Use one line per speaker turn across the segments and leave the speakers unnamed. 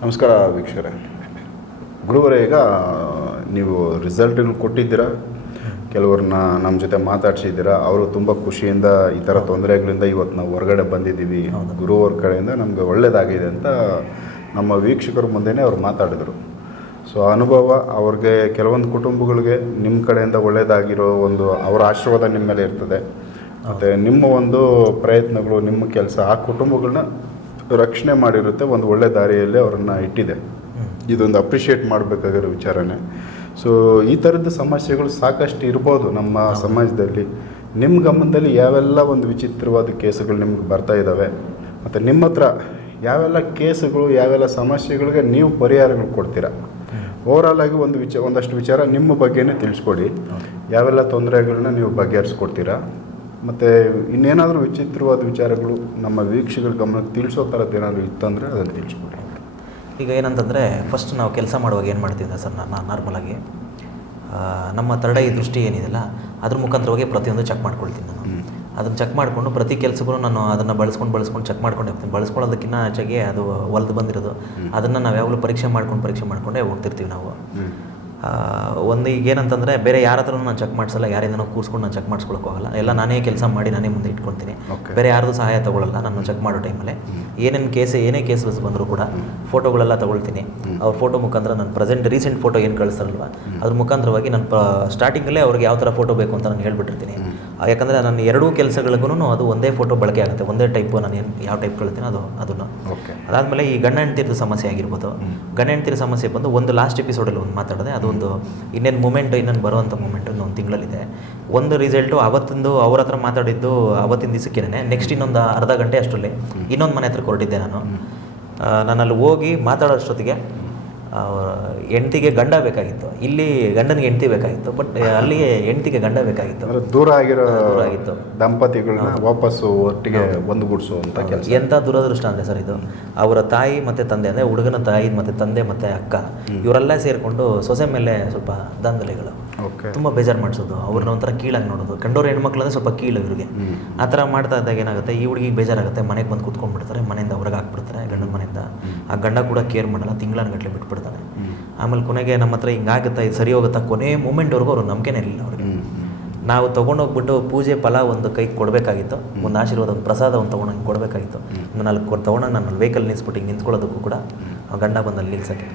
ನಮಸ್ಕಾರ ವೀಕ್ಷಕರೇ. ಗುರುವರೇ ಈಗ ನೀವು ರಿಸಲ್ಟ್ಗಳು ಕೊಟ್ಟಿದ್ದೀರಾ? ಕೆಲವ್ರನ್ನ ನಮ್ಮ ಜೊತೆ ಮಾತಾಡ್ಸಿದ್ದೀರಾ? ಅವರು ತುಂಬ ಖುಷಿಯಿಂದ ಈ ಥರ ತೊಂದರೆಗಳಿಂದ ಇವತ್ತು ನಾವು ಹೊರಗಡೆ ಬಂದಿದ್ದೀವಿ. ಗುರುವರ ಕಡೆಯಿಂದ ನಮಗೆ ಒಳ್ಳೆಯದಾಗಿದೆ ಅಂತ ನಮ್ಮ ವೀಕ್ಷಕರ ಮುಂದೆನೇ ಅವ್ರು ಮಾತಾಡಿದರು. ಸೊ ಅನುಭವ ಅವ್ರಿಗೆ ಕೆಲವೊಂದು ಕುಟುಂಬಗಳಿಗೆ ನಿಮ್ಮ ಕಡೆಯಿಂದ ಒಳ್ಳೆಯದಾಗಿರೋ ಒಂದು ಅವರ ಆಶೀರ್ವಾದ ನಿಮ್ಮ ಮೇಲೆ ಇರ್ತದೆ. ಮತ್ತು ನಿಮ್ಮ ಒಂದು ಪ್ರಯತ್ನಗಳು ನಿಮ್ಮ ಕೆಲಸ ಆ ಕುಟುಂಬಗಳನ್ನ ರಕ್ಷಣೆ ಮಾಡಿರುತ್ತೆ ಒಂದು ಒಳ್ಳೆ ದಾರಿಯಲ್ಲಿ ಅವರನ್ನು ಇಟ್ಟಿದೆ. ಇದೊಂದು ಅಪ್ರಿಷಿಯೇಟ್ ಮಾಡಬೇಕಾಗಿರೋ ವಿಚಾರನೇ. ಸೊ ಈ ಥರದ ಸಮಸ್ಯೆಗಳು ಸಾಕಷ್ಟು ಇರ್ಬೋದು ನಮ್ಮ ಸಮಾಜದಲ್ಲಿ. ನಿಮ್ಮ ಗಮನದಲ್ಲಿ ಯಾವೆಲ್ಲ ಒಂದು ವಿಚಿತ್ರವಾದ ಕೇಸುಗಳು ನಿಮ್ಗೆ ಬರ್ತಾ ಇದ್ದಾವೆ ಮತ್ತು ನಿಮ್ಮ ಹತ್ರ ಯಾವೆಲ್ಲ ಕೇಸುಗಳು ಯಾವೆಲ್ಲ ಸಮಸ್ಯೆಗಳಿಗೆ ನೀವು ಪರಿಹಾರಗಳು ಕೊಡ್ತೀರಾ? ಓವರಾಲ್ ಆಗಿ ಒಂದು ವಿಚ ಒಂದಷ್ಟು ವಿಚಾರ ನಿಮ್ಮ ಬಗ್ಗೆನೇ ತಿಳಿಸ್ಕೊಡಿ. ಯಾವೆಲ್ಲ ತೊಂದರೆಗಳನ್ನ ನೀವು ಬಗೆಹರಿಸ್ಕೊಡ್ತೀರಾ? ಮತ್ತು ಇನ್ನೇನಾದರೂ ವಿಚಿತ್ರವಾದ ವಿಚಾರಗಳು ನಮ್ಮ ವೀಕ್ಷಕರ ಗಮನಕ್ಕೆ ತಿಳಿಸೋ ಥರದ್ದು ಏನಾದರೂ ಇತ್ತಂದರೆ ಅದನ್ನು ತಿಳಿಸ್ಕೊಡಿ
ಈಗ ಏನಂತಂದರೆ ಫಸ್ಟ್ ನಾವು ಕೆಲಸ ಮಾಡುವಾಗ ಏನು ಮಾಡ್ತಿದ್ದೆ ಸರ್ ನಾನು ನಾರ್ಮಲಾಗಿ ನಮ್ಮ ತರಡೈ ದೃಷ್ಟಿ ಏನಿದೆಯಲ್ಲ ಅದ್ರ ಮುಖಾಂತರವಾಗಿ ಪ್ರತಿಯೊಂದು ಚೆಕ್ ಮಾಡ್ಕೊಳ್ತೀನಿ ನಾನು. ಅದನ್ನು ಚೆಕ್ ಮಾಡಿಕೊಂಡು ಪ್ರತಿ ಕೆಲಸಗೂ ನಾನು ಅದನ್ನು ಬಳಸ್ಕೊಂಡು ಬಳಸ್ಕೊಂಡು ಚೆಕ್ ಮಾಡ್ಕೊಂಡು ಹೋಗ್ತೀನಿ. ಬಳಸ್ಕೊಳ್ಳೋದಕ್ಕಿಂತ ಆಚೆಗೆ ಅದು ಹೊಲ್ದು ಬಂದಿರೋದು. ಅದನ್ನು ನಾವು ಯಾವಾಗಲೂ ಪರೀಕ್ಷೆ ಮಾಡ್ಕೊಂಡು ಪರೀಕ್ಷೆ ಮಾಡ್ಕೊಂಡೇ ಹೋಗ್ತಿರ್ತೀವಿ ನಾವು. ಒಂದು ಈಗ ಏನಂತಂದರೆ ಬೇರೆ ಯಾರ ಹತ್ರನೂ ನಾನು ಚೆಕ್ ಮಾಡಿಸಲ್ಲ ಯಾರಿಂದ ಕೂರಿಸ್ಕೊಂಡು ನಾನು ಚೆಕ್ ಮಾಡಿಸ್ಕೊಳಕ್ಕೆ ಹೋಗಲ್ಲ. ಎಲ್ಲ ನಾನೇ ಕೆಲಸ ಮಾಡಿ ನಾನೇ ಮುಂದೆ ಇಟ್ಕೊಳ್ತೀನಿ. ಬೇರೆ ಯಾರ್ದು ಸಹಾಯ ತಗೊಳ್ಳಲ್ಲ ನಾನು ಚೆಕ್ ಮಾಡೋ ಟೈಮಲ್ಲಿ. ಏನೇನು ಕೇಸ್ ಏನೇ ಕೇಸಸ್ ಬಂದರೂ ಕೂಡ ಫೋಟೋಗಳೆಲ್ಲ ತಗೊಳ್ತೀನಿ. ಅವ್ರ ಫೋಟೋ ಮುಖಾಂತರ ನಾನು ಪ್ರೆಸೆಂಟ್ ರೀಸೆಂಟ್ ಫೋಟೋ ಏನು ಕಳಿಸ್ತಾರಲ್ವ ಅದ್ರ ಮುಖಾಂತರವಾಗಿ ನಾನು ಪ ಸ್ಟಾರ್ಟಿಂಗಲ್ಲೇ ಅವ್ರಿಗೆ ಯಾವ ಥರ ಫೋಟೋ ಬೇಕು ಅಂತ ನಾನು ಹೇಳ್ಬಿಟ್ಟಿರ್ತೀನಿ. ಯಾಕಂದರೆ ನಾನು ಎರಡೂ ಕೆಲಸಗಳಿಗೂ ಅದು ಒಂದೇ ಫೋಟೋ ಬಳಕೆ ಆಗುತ್ತೆ. ಒಂದೇ ಟೈಪ್ ನಾನು ಏನು ಯಾವ ಟೈಪ್ ಕೇಳ್ತೀನಿ ಅದು ಅದನ್ನು.
ಓಕೆ
ಅದಾದಮೇಲೆ ಈ ಗಂಡ ಹೆಂಡ್ತಿರ್ದು ಸಮಸ್ಯೆ ಆಗಿರ್ಬೋದು. ಗಂಡ ಹೆಂಡ್ತಿರ ಸಮಸ್ಯೆ ಬಂದು ಒಂದು ಲಾಸ್ಟ್ ಎಪಿಸೋಡಲ್ಲಿ ಒಂದು ಮಾತಾಡಿದೆ. ಅದೊಂದು ಇನ್ನೇನು ಮೂಮೆಂಟ್ ಇನ್ನೊಂದು ಬರುವಂಥ ಮೂಮೆಂಟ್ ಇನ್ನೊಂದು ತಿಂಗಳಲ್ಲಿದೆ. ಒಂದು ರಿಸಲ್ಟು ಅವತ್ತಿಂದು ಅವ್ರ ಹತ್ರ ಮಾತಾಡಿದ್ದು ಅವತ್ತಿನ ದಿವಸಕ್ಕೇನೆ. ನೆಕ್ಸ್ಟ್ ಇನ್ನೊಂದು ಅರ್ಧ ಗಂಟೆ ಅಷ್ಟರಲ್ಲಿ ಇನ್ನೊಂದು ಮನೆ ಹತ್ರ ಕೊರಟಿದ್ದೆ ನಾನು. ನಾನಲ್ಲಿ ಹೋಗಿ ಮಾತಾಡೋಷ್ಟೊತ್ತಿಗೆ ಆ, ಹೆಂಡ್ತಿಗೆ ಗಂಡ ಬೇಕಾಗಿತ್ತು. ಇಲ್ಲಿ ಗಂಡನಿಗೆ ಹೆಂಡತಿ ಬೇಕಾಗಿತ್ತು. ಬಟ್ ಅಲ್ಲಿಗೆ ಹೆಂಡತಿಗೆ ಗಂಡ ಬೇಕಾಗಿತ್ತು.
ಅಂದರೆ ದೂರ ಆಗಿರೋ
ದೂರ ಆಗಿತ್ತು.
ದಂಪತಿಗಳನ್ನ ವಾಪಸ್ಸು ಒಟ್ಟಿಗೆ ಒಂದುಗೂಡಿಸುವಂಥ ಕೆಲಸ.
ಎಂಥ ದುರದೃಷ್ಟ ಅಂದರೆ ಸರ್ ಇದು ಅವರ ತಾಯಿ ಮತ್ತು ತಂದೆ ಅಂದರೆ ಹುಡುಗನ ತಾಯಿ ಮತ್ತು ತಂದೆ ಮತ್ತು ಅಕ್ಕ ಇವರೆಲ್ಲ ಸೇರಿಕೊಂಡು ಸೊಸೆ ಮೇಲೆ ಸ್ವಲ್ಪ ದಾಂಧಲೆಗಳು.
ಓಕೆ.
ತುಂಬ ಬೇಜಾರು ಮಾಡಿಸೋದು. ಅವ್ರನ್ನ ಒಂಥರ ಕೀಳಾಗಿ ನೋಡೋದು. ಕಂಡೋರು ಹೆಣ್ಮಕ್ಳು ಅಂದ್ರೆ ಸ್ವಲ್ಪ ಕೀಳು ಇವ್ರಿಗೆ. ಆ ಥರ ಮಾಡ್ತಾ ಇದ್ದಾಗ ಏನಾಗುತ್ತೆ? ಈ ಹುಡುಗಿಗೆ ಬೇಜಾರಾಗುತ್ತೆ. ಮನೆಗೆ ಬಂದು ಕುತ್ಕೊಂಡ್ಬಿಡ್ತಾರೆ. ಮನೆಯಿಂದ ಹೊರಗೆ ಹಾಕ್ಬಿಡ್ತಾರೆ. ಆ ಗಂಡ ಕೂಡ ಕೇರ್ ಮಾಡಲ್ಲ ತಿಂಗಳನ್ಗಟ್ಲೆ ಬಿಟ್ಬಿಡ್ತಾನೆ. ಆಮೇಲೆ ಕೊನೆಗೆ ನಮ್ಮ ಹತ್ರ ಹಿಂಗಾಗುತ್ತಾ ಇದು ಸರಿ ಹೋಗುತ್ತಾ ಕೊನೆ ಮೂಮೆಂಟ್ವರೆಗೂ ಅವ್ರು ನಂಬಿಕೆನೇ ಇರಲಿಲ್ಲ ಅವ್ರಿಗೆ. ನಾವು ತೊಗೊಂಡೋಗ್ಬಿಟ್ಟು ಪೂಜೆ ಫಲ ಒಂದು ಕೈಗೆ ಕೊಡಬೇಕಾಗಿತ್ತು. ಒಂದು ಆಶೀರ್ವಾದ ಒಂದು ಪ್ರಸಾದ ಒಂದು ತೊಗೊಂಡೋಗಿ ಕೊಡಬೇಕಾಗಿತ್ತು. ಅಲ್ಲಿ ಕೊಟ್ಟು ತೊಗೊಂಡಾಗ ನಾನು ವೆಹಿಕಲ್ ನಿಲ್ಲಿಸ್ಬಿಟ್ಟು ಹಿಂಗೆ ನಿಂತ್ಕೊಳ್ಳೋದಕ್ಕೂ ಕೂಡ ಆ ಗಂಡ ಬಂದಲ್ಲಿ ನಿಲ್ಸಕ್ಕೆ.